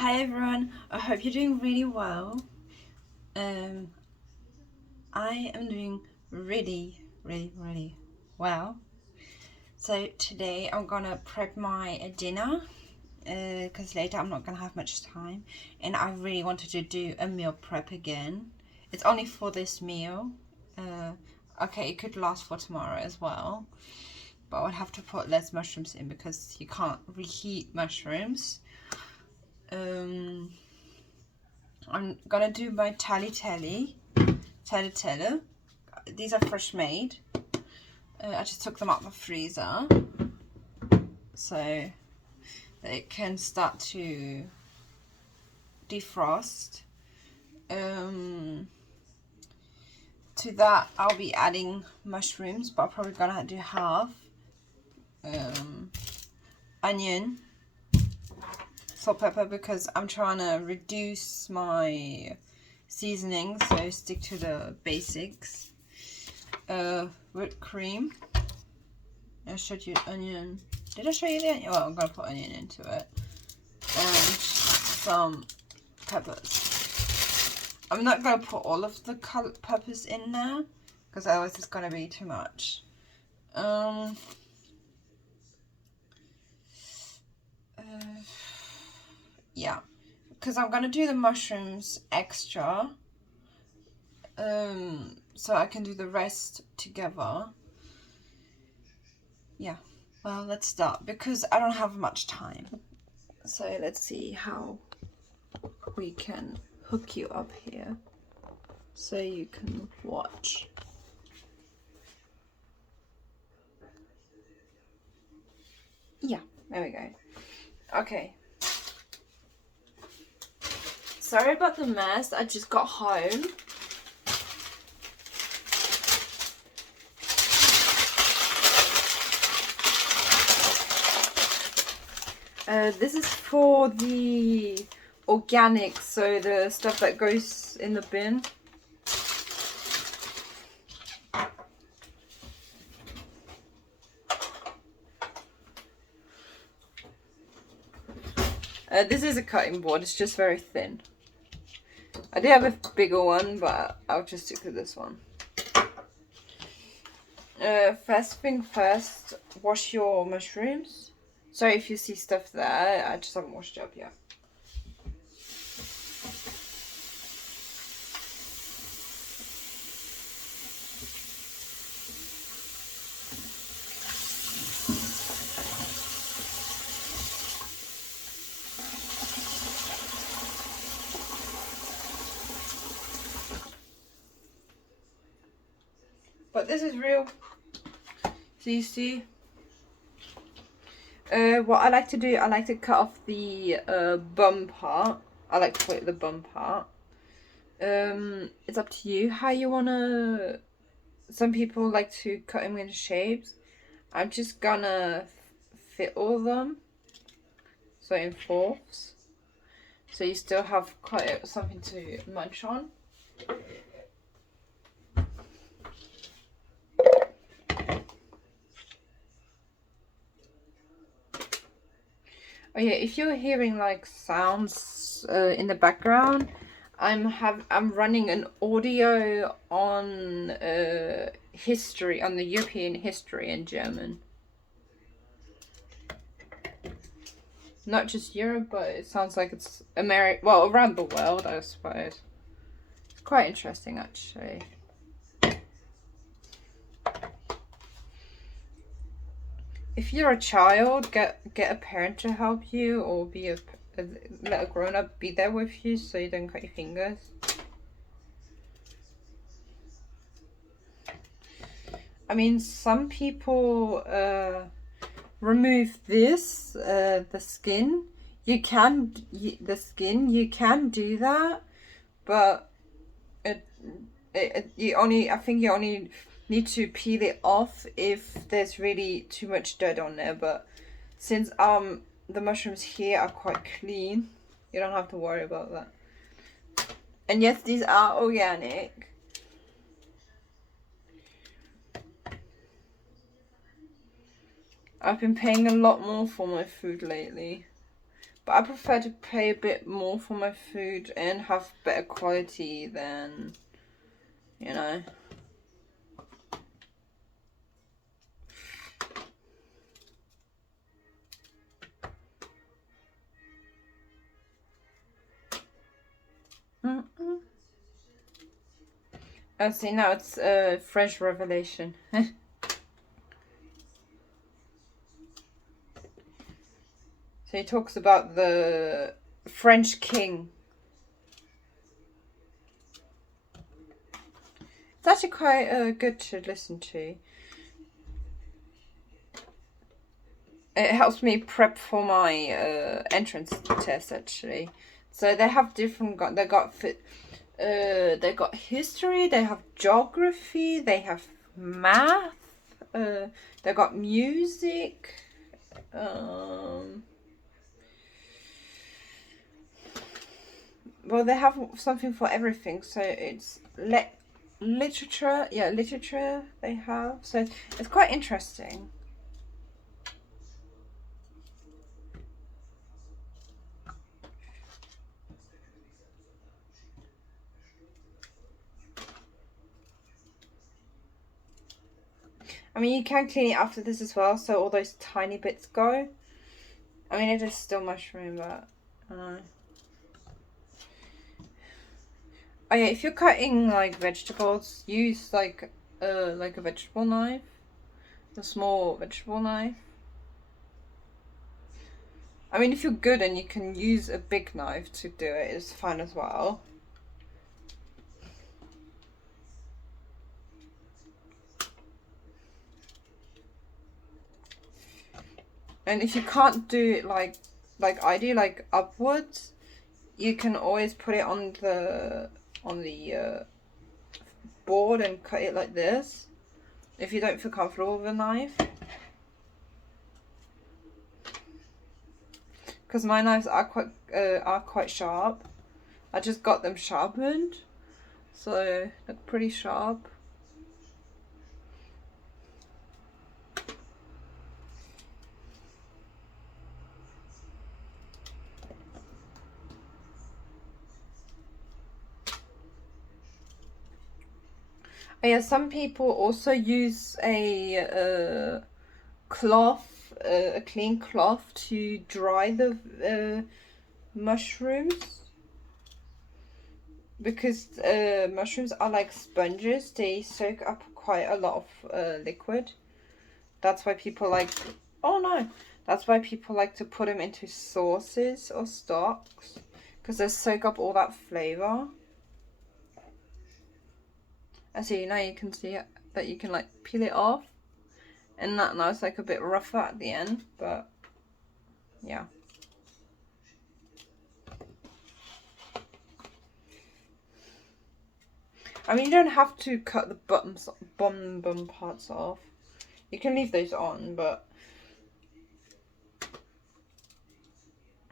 Hi everyone, I hope you're doing really well. I am doing really well. So today I'm gonna prep my dinner because later I'm not gonna have much time, and I really wanted to do a meal prep again. It's only for this meal. Okay, it could last for tomorrow as well, but I would have to put less mushrooms in because you can't reheat mushrooms. I'm gonna do my tagliatelle. These are fresh made. I just took them out of the freezer so they can start to defrost. To that I'll be adding mushrooms, but I'm probably gonna do half. Onion, salt, pepper, because I'm trying to reduce my seasoning, so stick to the basics. Whipped cream. I showed you onion. Did I show you the onion? Well, I'm gonna put onion into it. And some peppers. I'm not gonna put all of the peppers in there because otherwise it's gonna be too much. Yeah, because I'm gonna do the mushrooms extra, so I can do the rest together. Yeah, well, let's start because I don't have much time. So let's see how we can hook you up here so you can watch. Yeah, there we go. Okay. Sorry about the mess, I just got home. This is for the organic, so the stuff that goes in the bin. This is a cutting board, it's just very thin. I do have a bigger one, but I'll just stick to this one. First thing first, wash your mushrooms. Sorry if you see stuff there, I just haven't washed it up yet. But this is real. So you see, what I like to do, I like to cut off the bum part. I like to call it the bum part. It's up to you how you wanna. Some people like to cut them into shapes. I'm just gonna fit all of them, so in fourths, so you still have quite something to munch on. Oh yeah, if you're hearing like sounds in the background, I'm running an audio on history, on the European history in German. Not just Europe, but it sounds like it's well, around the world, I suppose. It's quite interesting actually. If you're a child, get a parent to help you, or let a grown up be there with you so you don't cut your fingers. I mean, some people remove this, the skin. You can the skin. You can do that, but you only. I think you only need to peel it off if there's really too much dirt on there. But since the mushrooms here are quite clean, you don't have to worry about that. And yes, these are organic. I've been paying a lot more for my food lately, But I prefer to pay a bit more for my food and have better quality than, you know. Oh, see, now it's French Revelation. So he talks about the French king. It's actually quite good to listen to. It helps me prep for my entrance test, actually. So they have different. They got history. They have geography. They have math. They got music. Well, they have something for everything. So it's literature. Yeah, literature they have. So it's quite interesting. I mean, you can clean it after this as well, so all those tiny bits go. I mean, it is still mushroom, but I don't know. Oh yeah, if you're cutting like vegetables, use like a vegetable knife, a small vegetable knife. I mean, if you're good and you can use a big knife to do it, it's fine as well. And if you can't do it like I do, like upwards, you can always put it on the board and cut it like this. If you don't feel comfortable with a knife, because my knives are quite sharp. I just got them sharpened, so they're pretty sharp. Oh yeah, some people also use a cloth, a clean cloth to dry the mushrooms, because mushrooms are like sponges. They soak up quite a lot of liquid. That's why people like, oh no, that's why people like to put them into sauces or stocks, because they soak up all that flavor. And so now you can see that you can like peel it off, and that now it's like a bit rougher at the end, but yeah. I mean, you don't have to cut the bum parts off. You can leave those on, but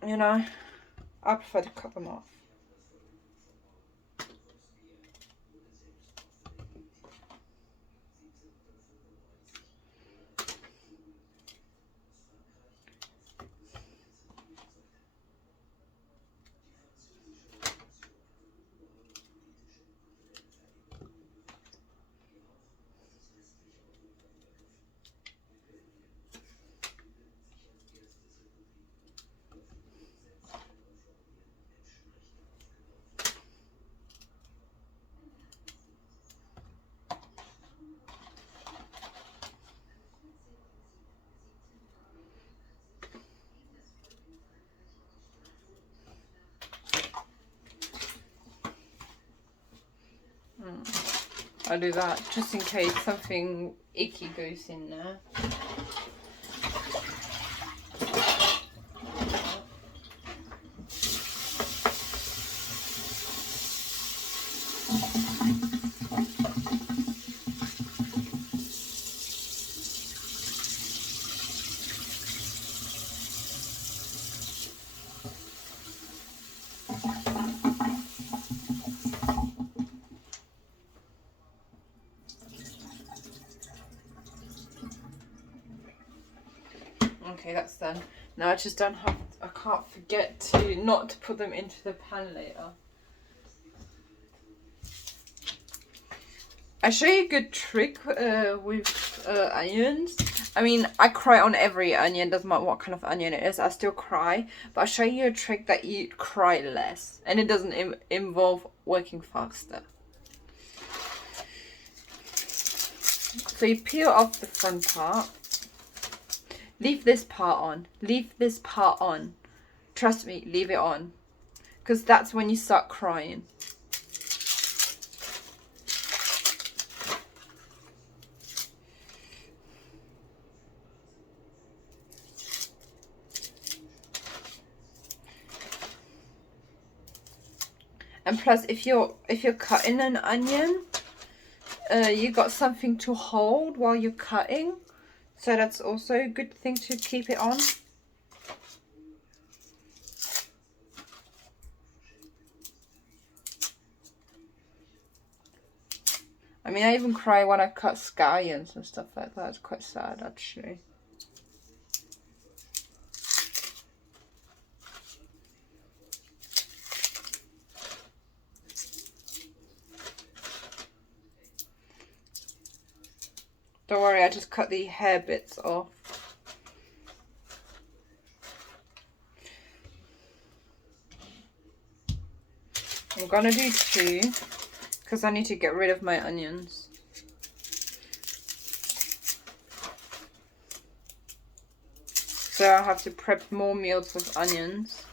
you know, I prefer to cut them off. I do that just in case something icky goes in there. Okay, that's done. Now I can't forget to not put them into the pan later. I'll show you a good trick with onions. I mean, I cry on every onion, doesn't matter what kind of onion it is, I still cry. But I'll show you a trick that you cry less. And it doesn't involve working faster. So you peel off the front part. Leave this part on. Leave this part on. Trust me, leave it on. Because that's when you start crying. And plus, if you're cutting an onion, you got something to hold while you're cutting, so that's also a good thing to keep it on. I mean, I even cry when I cut scallions and stuff like that. It's quite sad, actually. Don't worry, I just cut the hair bits off. I'm gonna do 2 because I need to get rid of my onions. So I have to prep more meals with onions.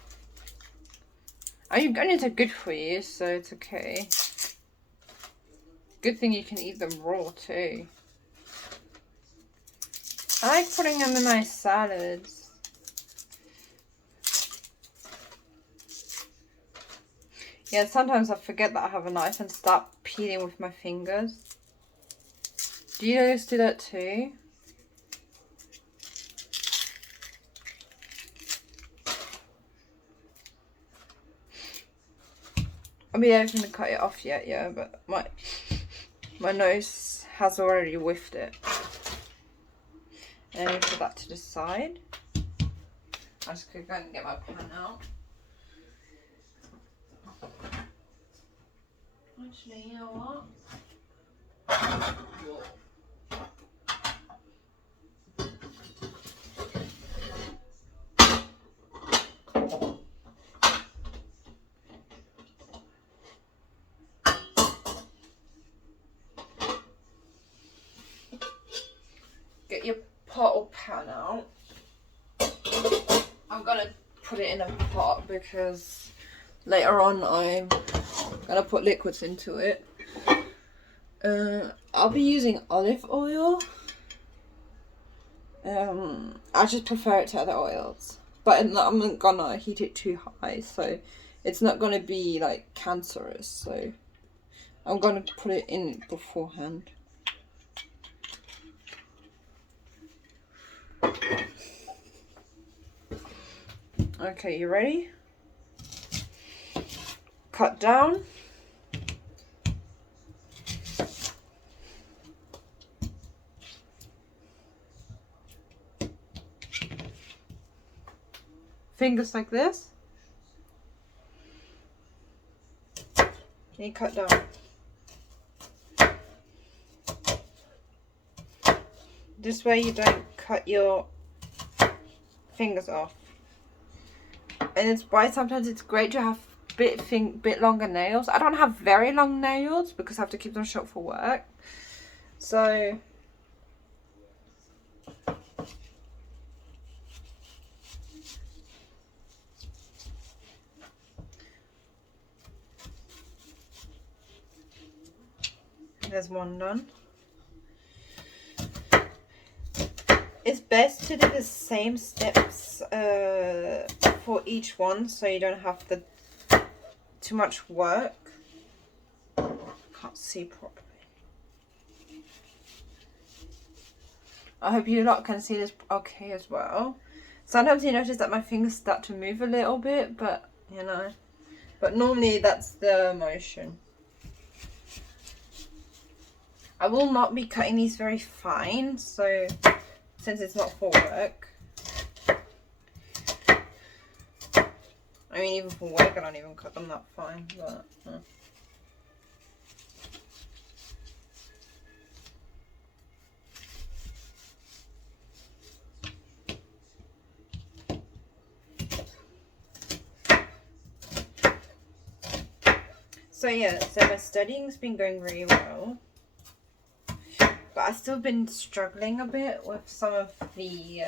I mean, onions are good for you, so it's okay. Good thing you can eat them raw too. I like putting them in my salads. Yeah, sometimes I forget that I have a knife and start peeling with my fingers. Do you guys do that too? I mean, I haven't cut it off yet, yeah, but my nose has already whiffed it. And I put that to the side. I'm just going to go and get my pan out. Actually, you know what? Whoa. Get your pot or pan out. I'm gonna put it in a pot because later on I'm gonna put liquids into it. I'll be using olive oil. I just prefer it to other oils, but I'm not gonna heat it too high, so it's not gonna be like cancerous. So I'm gonna put it in beforehand. Okay, you ready? Cut down. Fingers like this. And you cut down. This way you don't cut your fingers off. And it's why sometimes it's great to have bit longer nails. I don't have very long nails because I have to keep them short for work. So there's one done. It's best to do the same steps for each one, so you don't have too much work. Can't see properly. I hope you lot can see this okay as well. Sometimes you notice that my fingers start to move a little bit, but you know. But normally that's the motion. I will not be cutting these very fine, so since it's not for work. I mean, even for work, I don't even cut them that fine, but... So yeah, so my studying's been going really well. But I've still been struggling a bit with some of the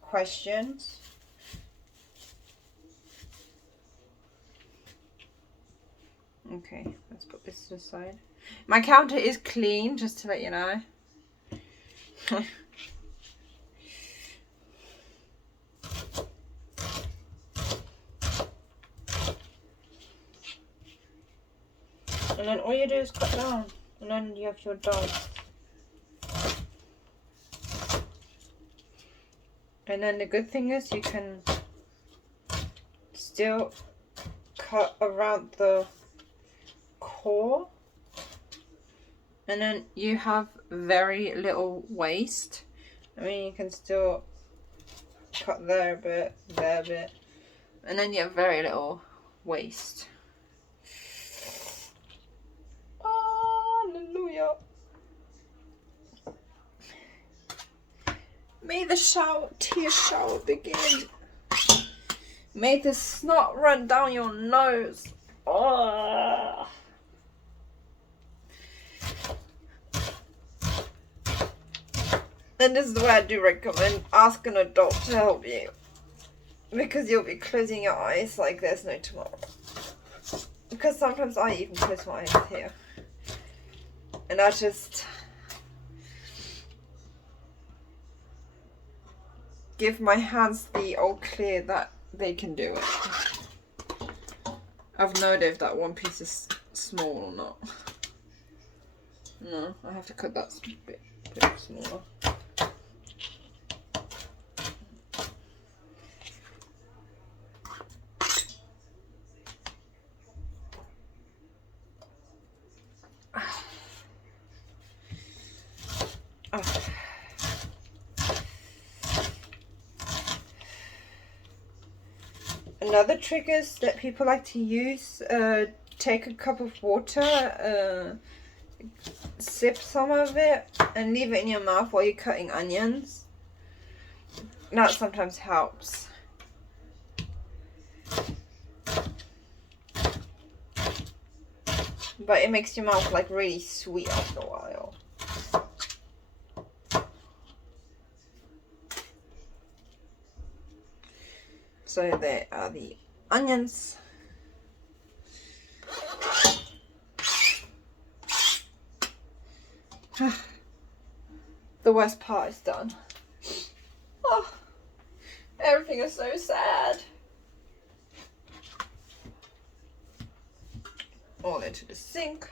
questions. Okay, let's put this to the side. My counter is clean, just to let you know. And then all you do is cut down, and then you have your dots. And then the good thing is you can still cut around the core, and then you have very little waste. I mean, you can still cut there a bit, there a bit, and then you have very little waste. Hallelujah. May the tear shower begin. May the snot run down your nose. Oh. And this is why I do recommend ask an adult to help you, because you'll be closing your eyes like there's no tomorrow. Because sometimes I even close my eyes here, and I just give my hands the all clear that they can do it. I've no idea if that one piece is small or not. No, I have to cut that bit smaller. Another trick is that people like to use, take a cup of water, sip some of it, and leave it in your mouth while you're cutting onions. That sometimes helps. But it makes your mouth like really sweet after a while. So there are the onions. The worst part is done. Oh, everything is so sad. All into the sink.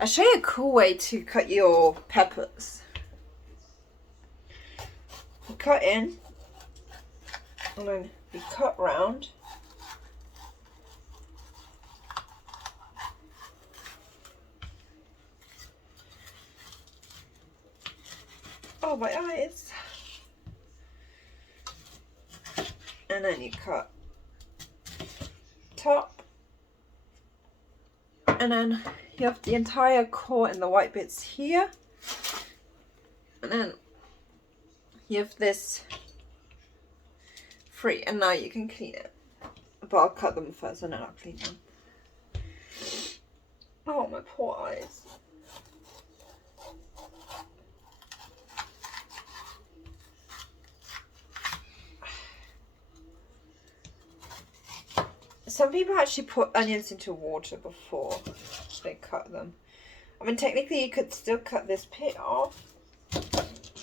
I'll show you a cool way to cut your peppers. You cut in, and then you cut round. Oh, my eyes. And then you cut top. And then you have the entire core and the white bits here. And then you have this free. And now you can clean it. But I'll cut them first and then I'll clean them. Oh, my poor eyes. Some people actually put onions into water before they cut them. I mean, technically you could still cut this pit off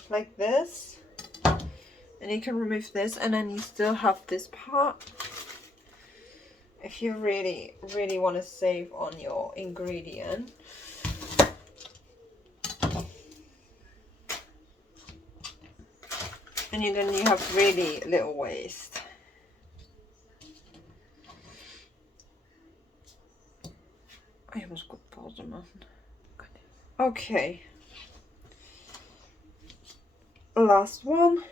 like this, and you can remove this, and then you still have this part if you really want to save on your ingredient. And then you have really little waist. I almost got bottom on. Okay. Last one.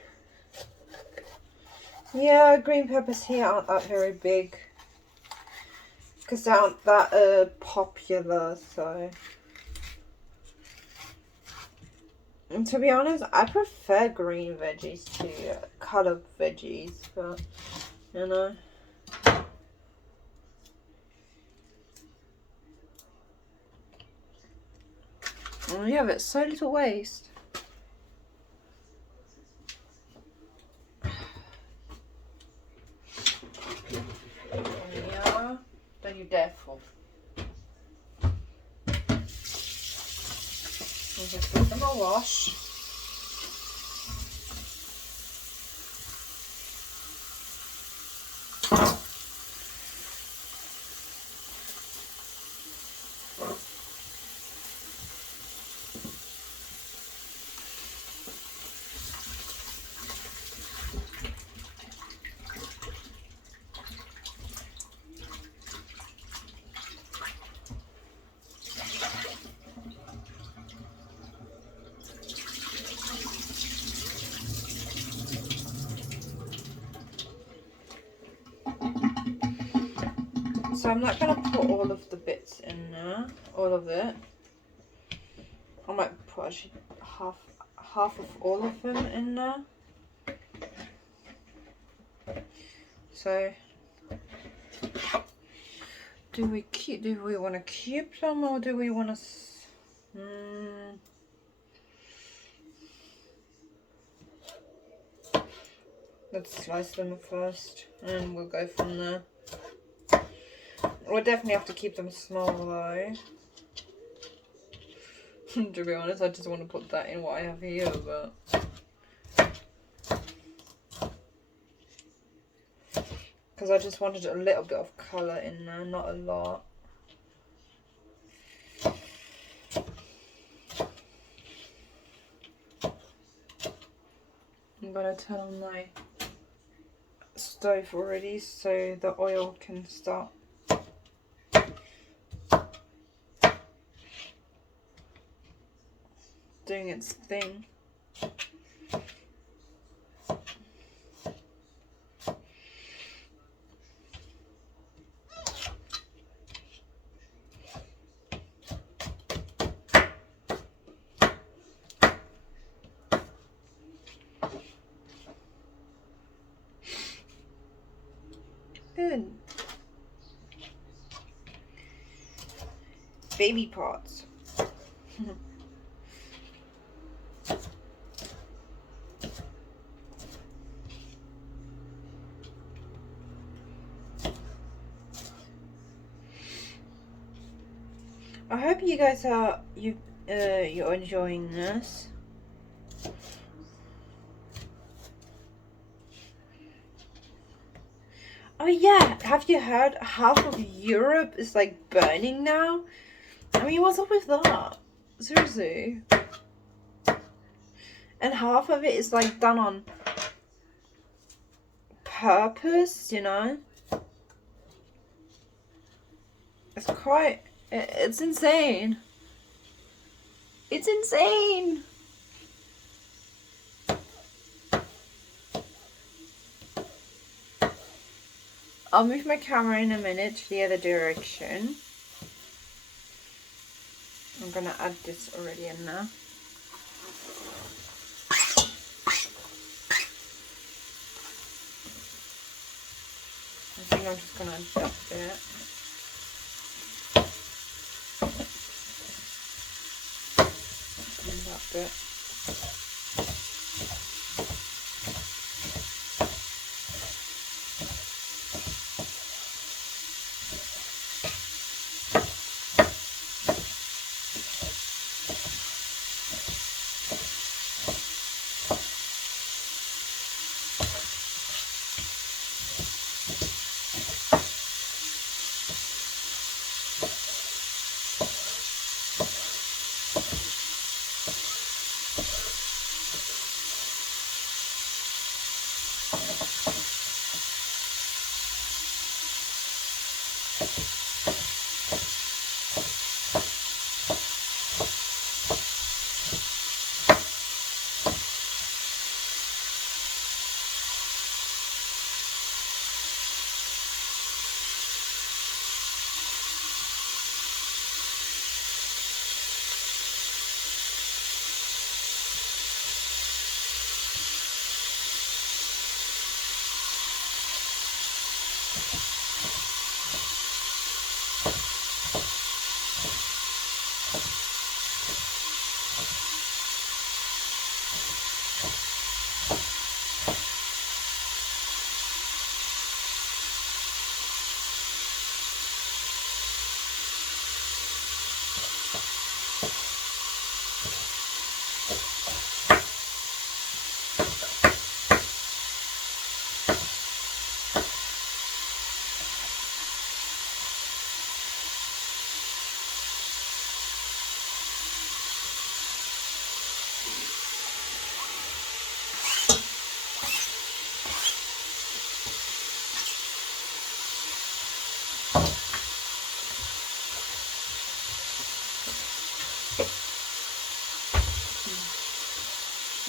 Yeah, green peppers here aren't that very big. Because they aren't that popular, so. And to be honest, I prefer green veggies to coloured veggies, but, you know. Oh yeah, but so little waste. Yeah, don't you dare fall. I'll just give them a wash. So I'm not going to put all of the bits in there, all of it. I might put actually half of all of them in there. So do we want to keep them, or do we want to let's slice them first and we'll go from there. We'll definitely have to keep them small though. To be honest, I just want to put that in what I have here, but because I just wanted a little bit of colour in there, not a lot. I'm gonna turn on my stove already so the oil can start doing its thing. Good. Baby pots. I hope you guys are you're enjoying this. Oh yeah, have you heard half of Europe is like burning now? I mean, what's up with that? Seriously. And half of it is like done on purpose, you know? It's insane. It's insane. I'll move my camera in a minute to the other direction. I'm gonna add this already in there. I think I'm just gonna dab it. And that bit.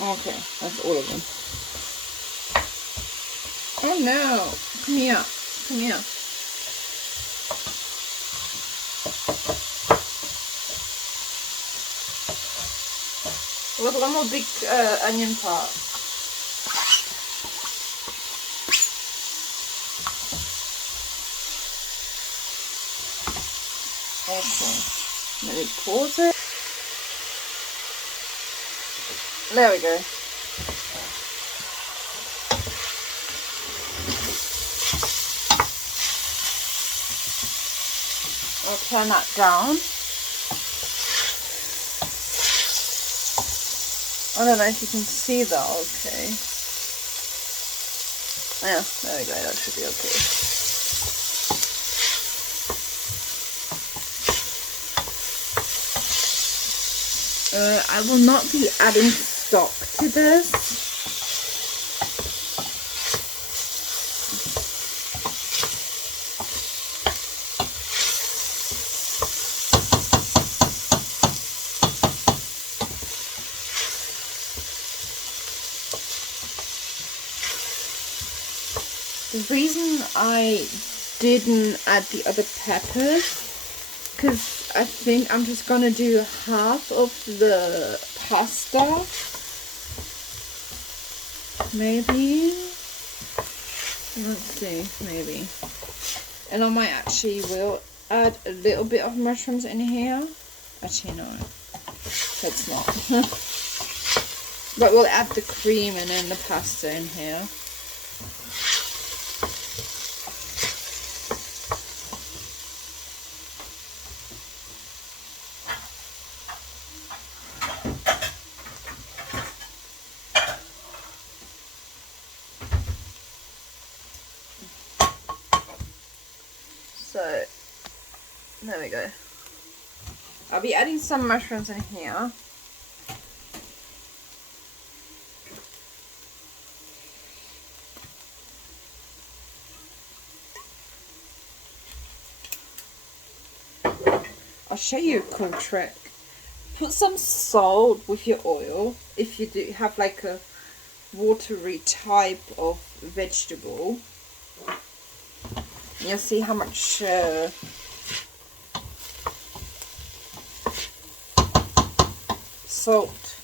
Okay, that's all of them. Oh no! Come here. Come here. Look, one more big onion part. Okay. Let me pause it. There we go. I'll turn that down. I don't know if you can see that, okay. Yeah, there we go, that should be okay. I will not be adding stock to this. The reason I didn't add the other peppers, because I think I'm just gonna do half of the pasta. Maybe. Let's see, maybe. And I might actually will add a little bit of mushrooms in here. Actually, no. Let's not. But we'll add the cream and then the pasta in here. So, there we go. I'll be adding some mushrooms in here. I'll show you a cool trick. Put some salt with your oil if you do have like a watery type of vegetable. You'll see how much salt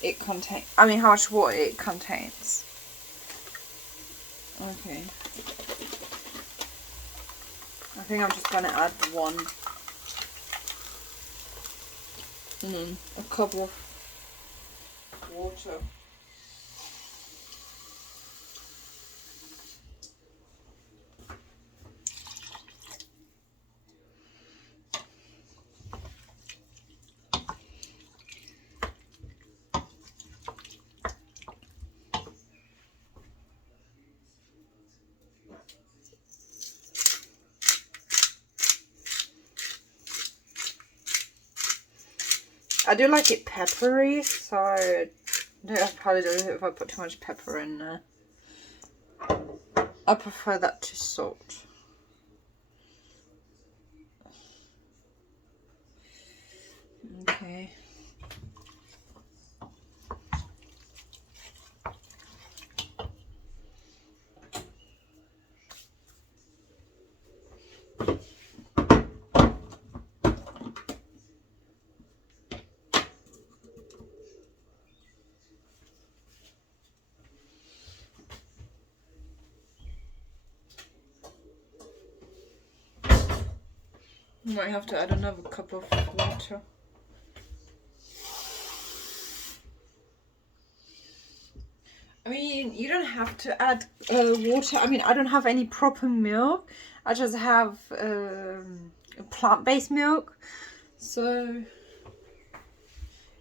it contains. I mean, how much water it contains. Okay. I think I'm just gonna add one. And then a cup of water. I do like it peppery, so I probably don't know if I put too much pepper in there. I prefer that to salt. Okay. Might have to add another cup of water. I mean, you don't have to add water. I mean, I don't have any proper milk. I just have plant-based milk. So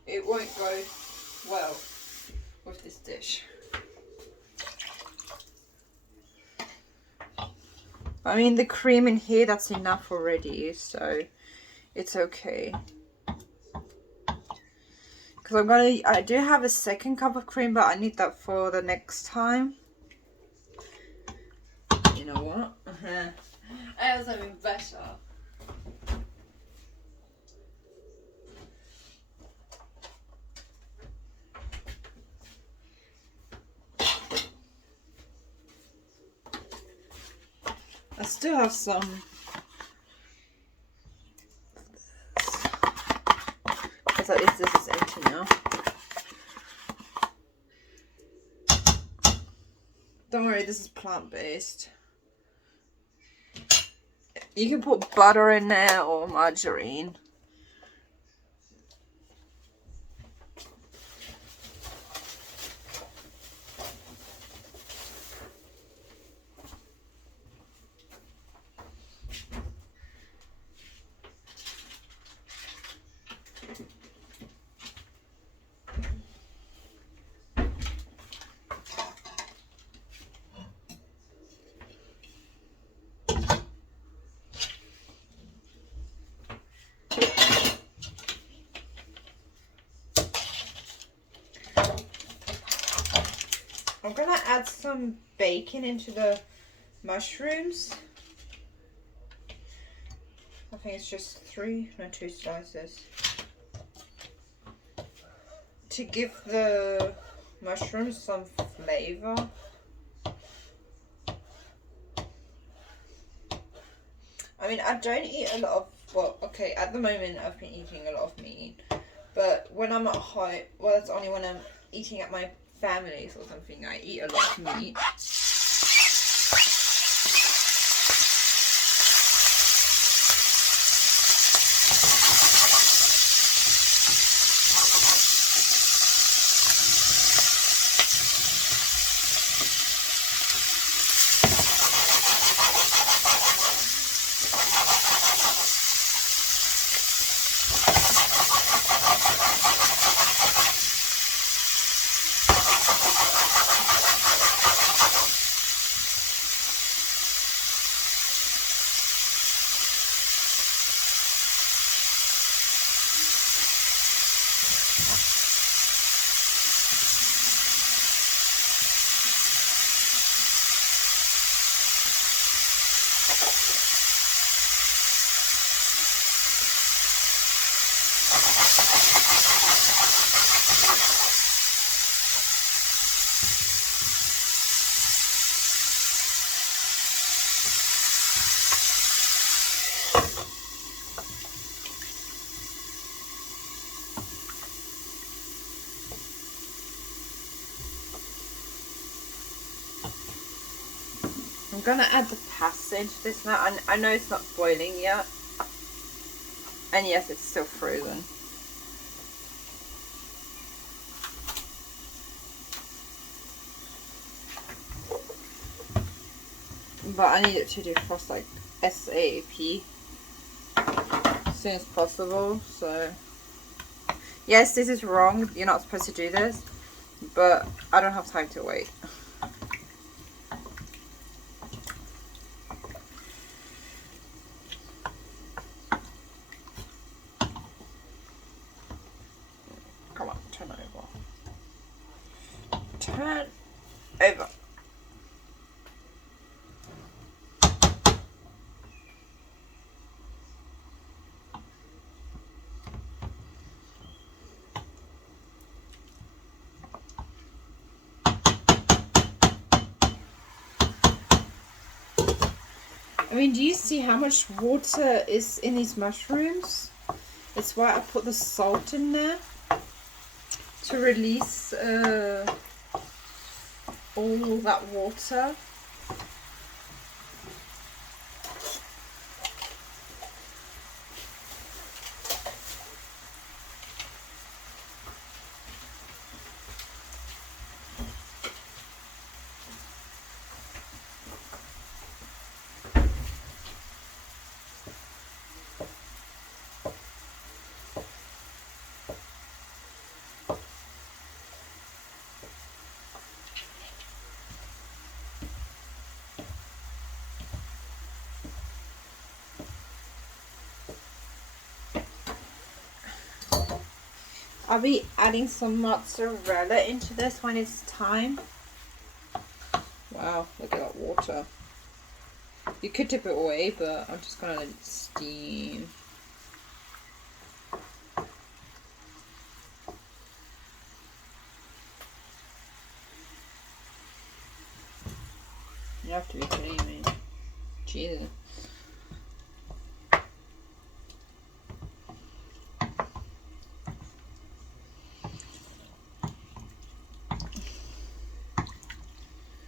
it won't go well with this dish. I mean, the cream in here, that's enough already, so it's okay. Because I do have a second cup of cream, but I need that for the next time. You know what? I have something better. still have some. Because at least this is empty now. Don't worry, this is plant-based. You can put butter in there or margarine. I'm gonna add some bacon into the mushrooms. I think it's just 2 slices. To give the mushrooms some flavor. I mean, I don't eat a lot of, well, okay, at the moment I've been eating a lot of meat. But when I'm at home, well, that's only when I'm eating at my family's or something, I eat a lot of meat. I'm gonna add the passage this now. I know it's not boiling yet. And yes, it's still frozen. But I need it to defrost like ASAP. As soon as possible, so. Yes, this is wrong. You're not supposed to do this. But I don't have time to wait. Come on, turn over. Turn over. I mean, do you see how much water is in these mushrooms? That's why I put the salt in there to release all that water. I'll be adding some mozzarella into this when it's time. Wow, look at that water. You could dip it away, but I'm just gonna let it steam. You have to be kidding me. Jesus.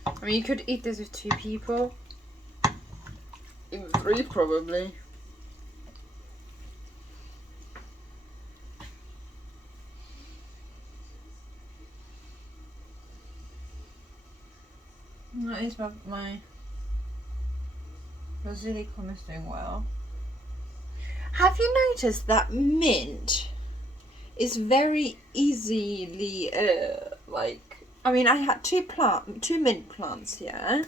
I mean, you could eat this with 2 people. Even 3 probably. At least my basilikum is doing well. Have you noticed that mint is very easily I mean, I had 2 mint plants, yeah,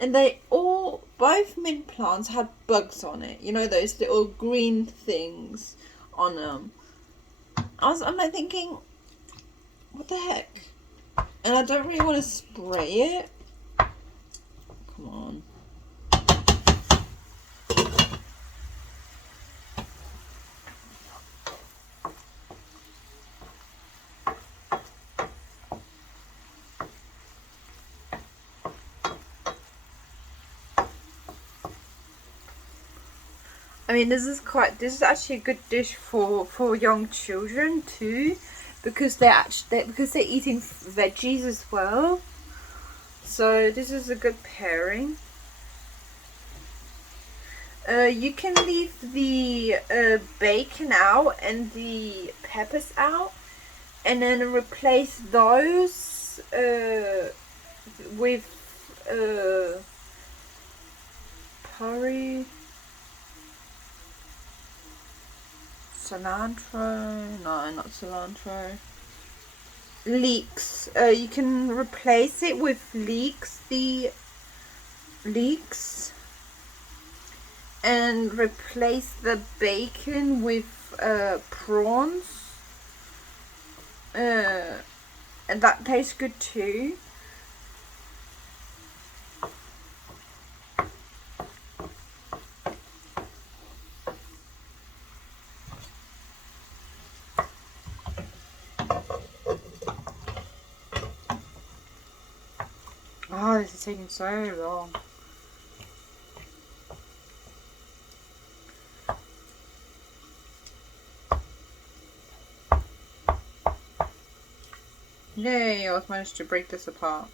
and both mint plants had bugs on it. You know, those little green things on them. I'm like thinking, what the heck? And I don't really want to spray it. Come on. I mean, this is actually a good dish for young children too, because they're eating veggies as well. So this is a good pairing. You can leave the bacon out and the peppers out, and then replace those with curry, cilantro. No, not cilantro. Leeks. You can replace it with leeks. The leeks. And replace the bacon with prawns, and that tastes good too. Oh, this is taking so long. Yay, I managed to break this apart.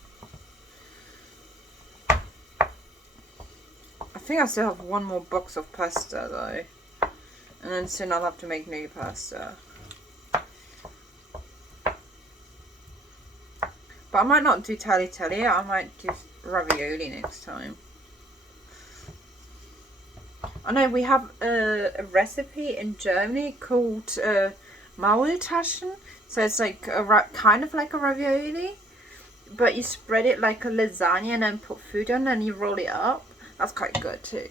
I think I still have 1 more box of pasta though. And then soon I'll have to make new pasta. But I might not do tagliatelle, I might do ravioli next time. I know we have a recipe in Germany called Maultaschen. So it's like kind of like a ravioli, but you spread it like a lasagna and then put food on and you roll it up. That's quite good too.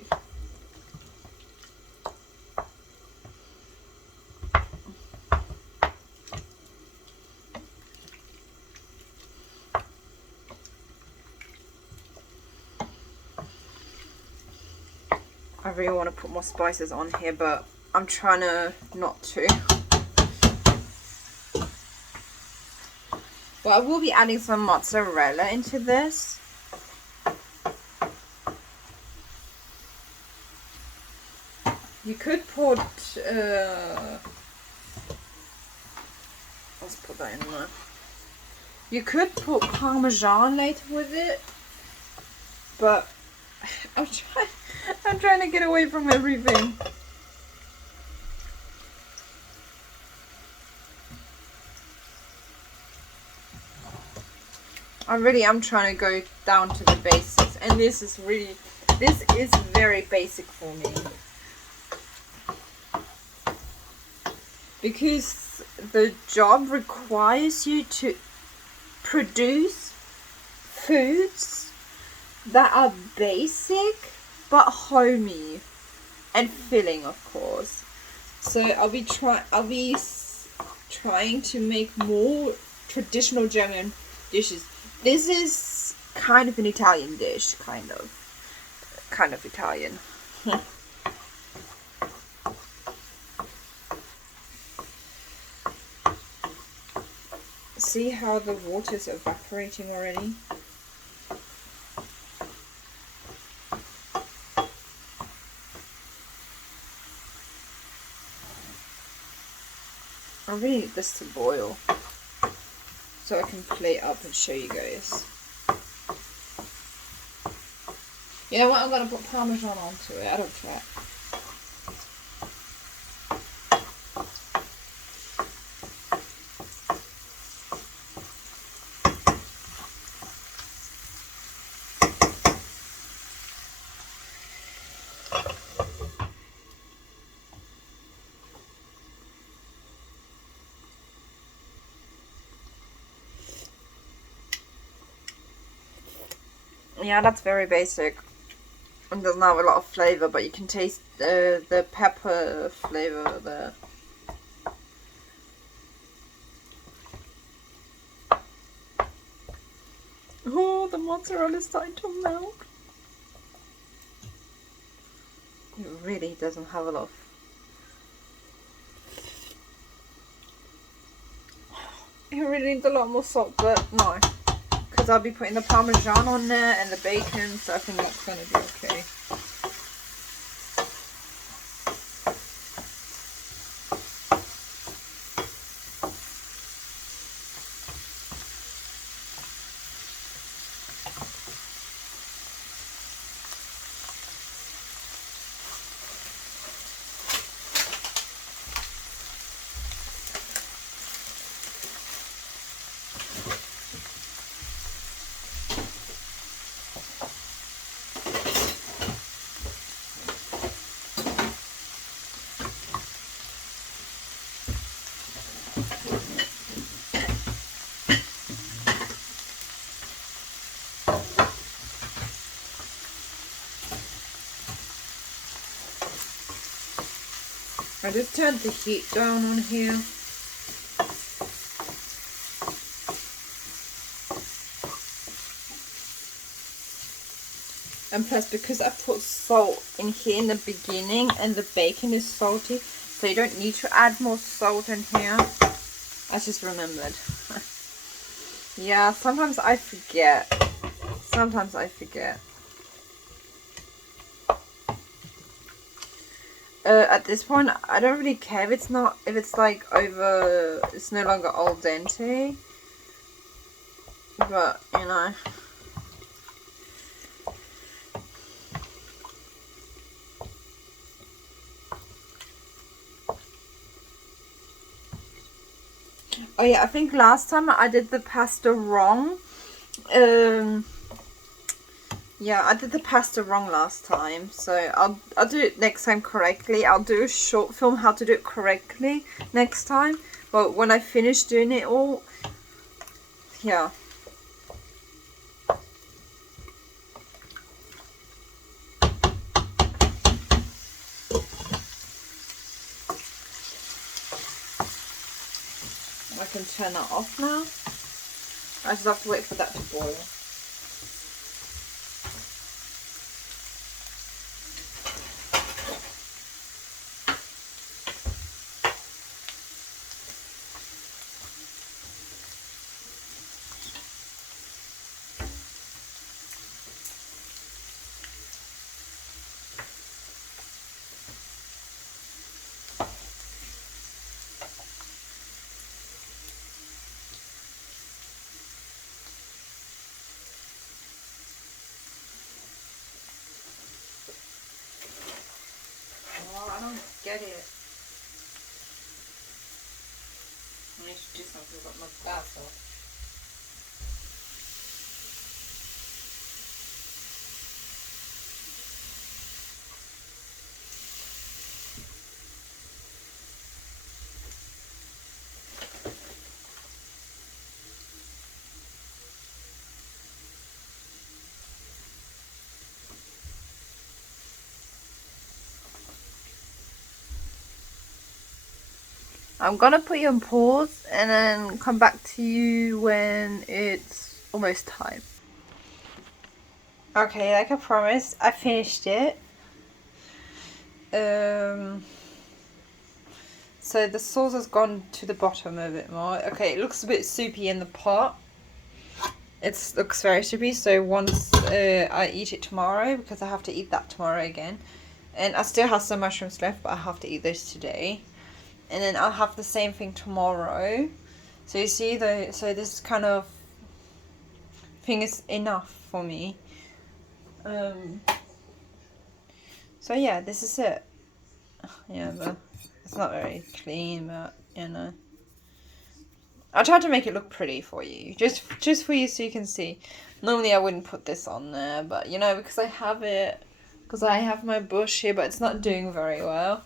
I really want to put more spices on here, but I'm trying to not to. But I will be adding some mozzarella into this. You could put, let's put that in there. You could put Parmesan later with it, but I'm trying to get away from everything. I really am trying to go down to the basics, and this is very basic for me. Because the job requires you to produce foods that are basic but homey and filling, of course. So I'll be trying to make more traditional German dishes. This is kind of an Italian dish, kind of Italian. See how the water's evaporating already? I really need this to boil so I can plate up and show you guys. You know what? I'm going to put Parmesan onto it. I don't care. Yeah, that's very basic. And doesn't have a lot of flavour, but you can taste the pepper flavour there. Oh, the mozzarella is starting to melt. It really doesn't have a lot of... It really needs a lot more salt, but no. Because I'll be putting the Parmesan on there and the bacon, so I think that's going to be okay. I just turned the heat down on here. And plus, because I put salt in here in the beginning and the bacon is salty, so you don't need to add more salt in here. I just remembered. Yeah, sometimes I forget. Sometimes I forget. At this point, I don't really care if it's like over, it's no longer al dente. But, you know. Oh yeah, I think last time I did the pasta wrong. Yeah, I did the pasta wrong last time, so I'll do it next time correctly. I'll do a short film how to do it correctly next time. But when I finish doing it all, yeah. I can turn that off now. I just have to wait for that to boil. Oh, I don't get it. I need to do something about my glass off. I'm gonna put you on pause and then come back to you when it's almost time. Okay, like I promised, I finished it. So the sauce has gone to the bottom a bit more. Okay, it looks a bit soupy in the pot. It looks very soupy, so once I eat it tomorrow, because I have to eat that tomorrow again. And I still have some mushrooms left, but I have to eat those today. and then I'll have the same thing tomorrow. So you see, so this kind of thing is enough for me. So yeah, this is it. Yeah, but it's not very clean, but you know. I tried to make it look pretty for you, just for you so you can see. Normally I wouldn't put this on there, but you know, because I have my bush here, but it's not doing very well.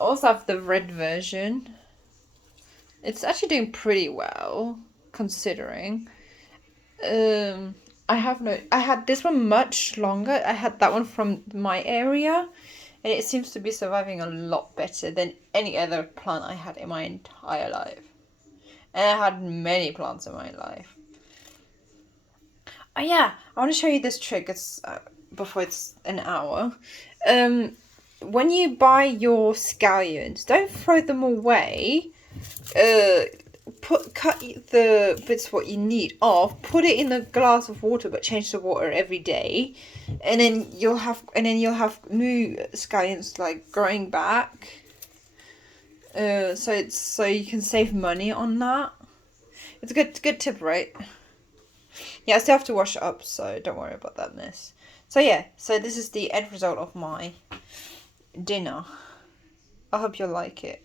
Also have the red version. It's actually doing pretty well, considering. I had this one much longer. I had that one from my area, and it seems to be surviving a lot better than any other plant I had in my entire life. And I had many plants in my life. Oh yeah, I want to show you this trick. It's before it's an hour. When you buy your scallions, don't throw them away. Cut the bits what you need off. Put it in a glass of water, but change the water every day, and then you'll have new scallions like growing back. So you can save money on that. It's a good tip, right? Yeah, I still have to wash it up, so don't worry about that mess. So yeah, so this is the end result of my dinner. I hope you like it.